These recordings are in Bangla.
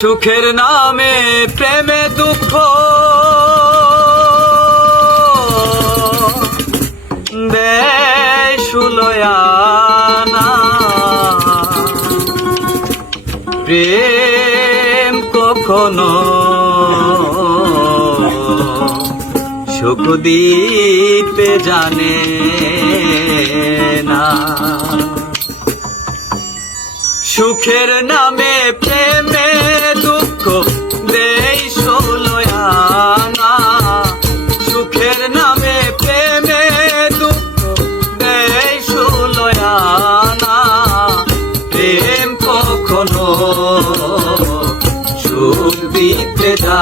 সুখের নামে প্রেমে দুঃখ। প্রেম কখনো সুখ দিতে জানে না। সুখের নামে প্রেমে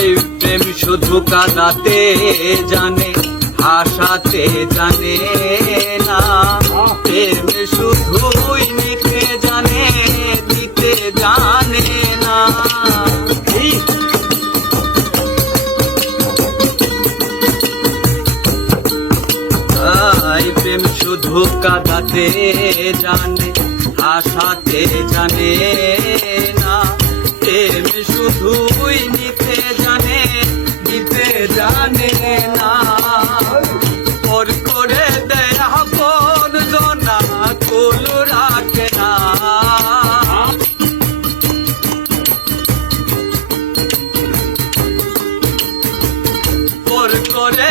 ভাই প্রেম শুধু কাঁদাতে জানে, হাসাতে জানে না। প্রেম শুধুই নিতে জানে দিতে জানে না। ভাই প্রেম শুধু কাঁদাতে জানে, হাসাতে জানে না। প্রেম শুধুই নিতে জানে দিতে জানে না। পর করে দেয় আপন জনা কুল রাখে না। পর করে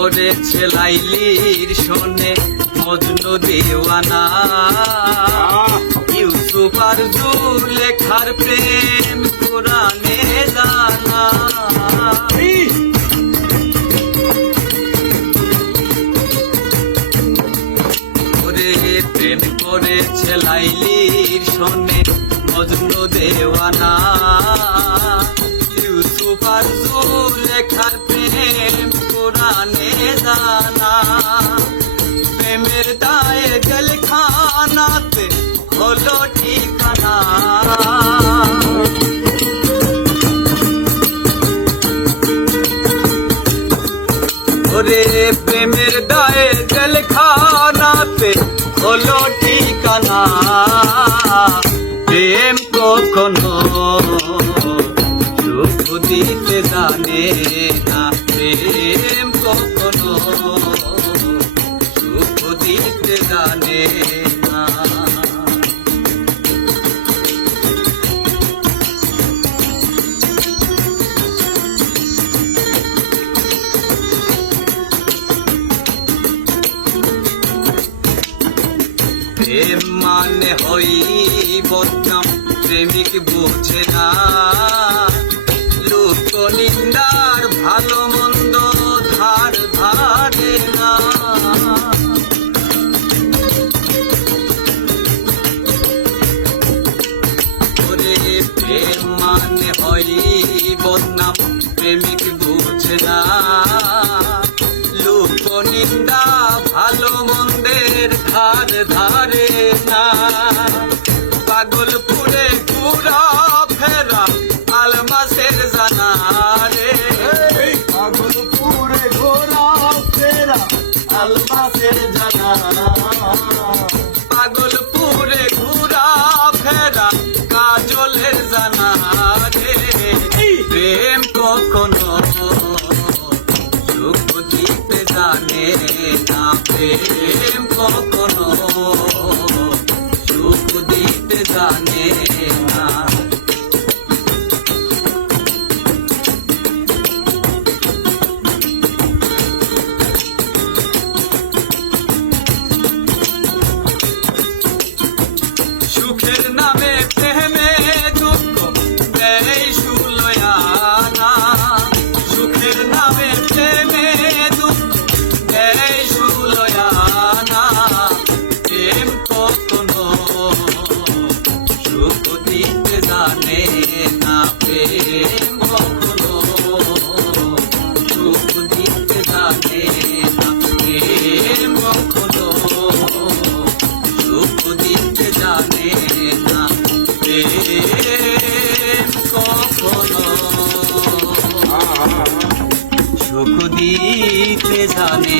করেছে লাইলির শোনে মজনু দেওয়ানা। ইউসুফ আর লেখার প্রেম কোরআনে জানা। জানা প্রেমের দায়ে জেলখানাতে হলো ঠিকানা ওরে প্রেমের দায়ে জেলখানাতে হলো ঠিকানা প্রেম কখনো সুখ দিতে জানে না প্রেম কখনো সুখ জানে না প্রেম মানে হই বদনাম প্রেমিক বোঝে না। লোক নিন্দার ভালো এর মানে হয় বদনাম, প্রেমিক বুঝে না। লোকনিন্দা ভালো মন্দের ধার ধারে না। পাগলপুরে ঘুরা ফেরা আলমাসের জানা রে পাগলপুরে ঘোরা ফেরা আলমাসের জানা কখনো সুখ দিতে জানে না প্রেম কখনো সুখের নাম সুখ দিতে জানে।